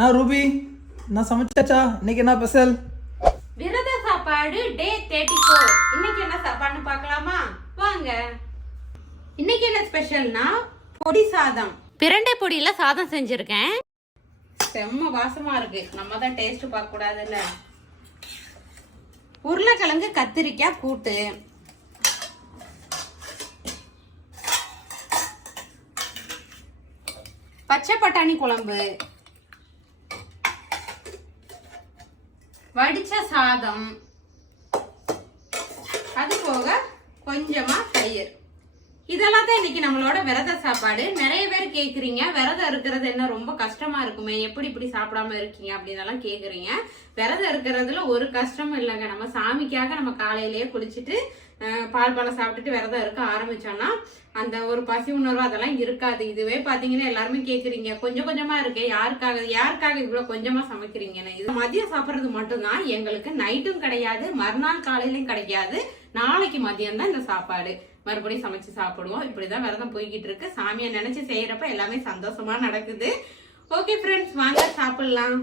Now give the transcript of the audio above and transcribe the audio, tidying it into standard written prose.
நான் ரூபி, நான் சமைச்சாச்சா? இன்னைக்கு என்ன ஸ்பெஷல்? விரத சாப்பாடு டே 34. இன்னைக்கு என்ன சாப்பாடுன்னு பார்க்கலாமா? வாங்க. இன்னைக்கு என்ன ஸ்பெஷல்னா பொடி சாதம். பிரண்டை பொடியில சாதம் செஞ்சிருக்கேன். செம்ம வாசமா இருக்கு. நம்ம தான் டேஸ்ட் பார்க்க கூடாதுல்ல. உருளைக்கிழங்கு கத்திரிக்காய் கூட்டு, பச்சை பட்டாணி குழம்பு, வடிச்ச சாதம், அது போக கொஞ்சமா தயிர். இதெல்லாம் தான் இன்னைக்கு நம்மளோட விரத சாப்பாடு. நிறைய பேர் கேக்குறீங்க, விரதம் இருக்கிறது என்ன ரொம்ப கஷ்டமா இருக்குமே, எப்படி இப்படி சாப்பிடாம இருக்கீங்க அப்படின்னு கேக்குறீங்க. விரதம் இருக்கிறதுல ஒரு கஷ்டமும் இல்லைங்க. நம்ம சாமிக்காக நம்ம காலையிலேயே குளிச்சுட்டு பால் பழம் சாப்பிட்டுட்டு விரதம் இருக்க ஆரம்பிச்சோம்னா அந்த ஒரு பசி உணர்வு அதெல்லாம் இருக்காது. இதுவே பாத்தீங்கன்னா எல்லாருமே கேக்குறீங்க, கொஞ்சம் கொஞ்சமா இருக்கு, யாருக்காக இவ்வளவு கொஞ்சமா சமைக்கிறீங்கன்னு. இது மதியம் சாப்பிட்றது மட்டும்தான் எங்களுக்கு. நைட்டும் கிடையாது, மறுநாள் காலையிலும் கிடைக்காது. நாளைக்கு மதியம் தான் இந்த சாப்பாடு. மறுபடியும் சமைச்சு சாப்பிடுவோம். இப்படிதான் விரதம் போய்கிட்டு இருக்கு. சாமியை நினைச்சு செய்யறப்ப எல்லாமே சந்தோஷமா நடக்குது. ஓகே ஃப்ரெண்ட்ஸ், வாங்க சாப்பிடலாம்.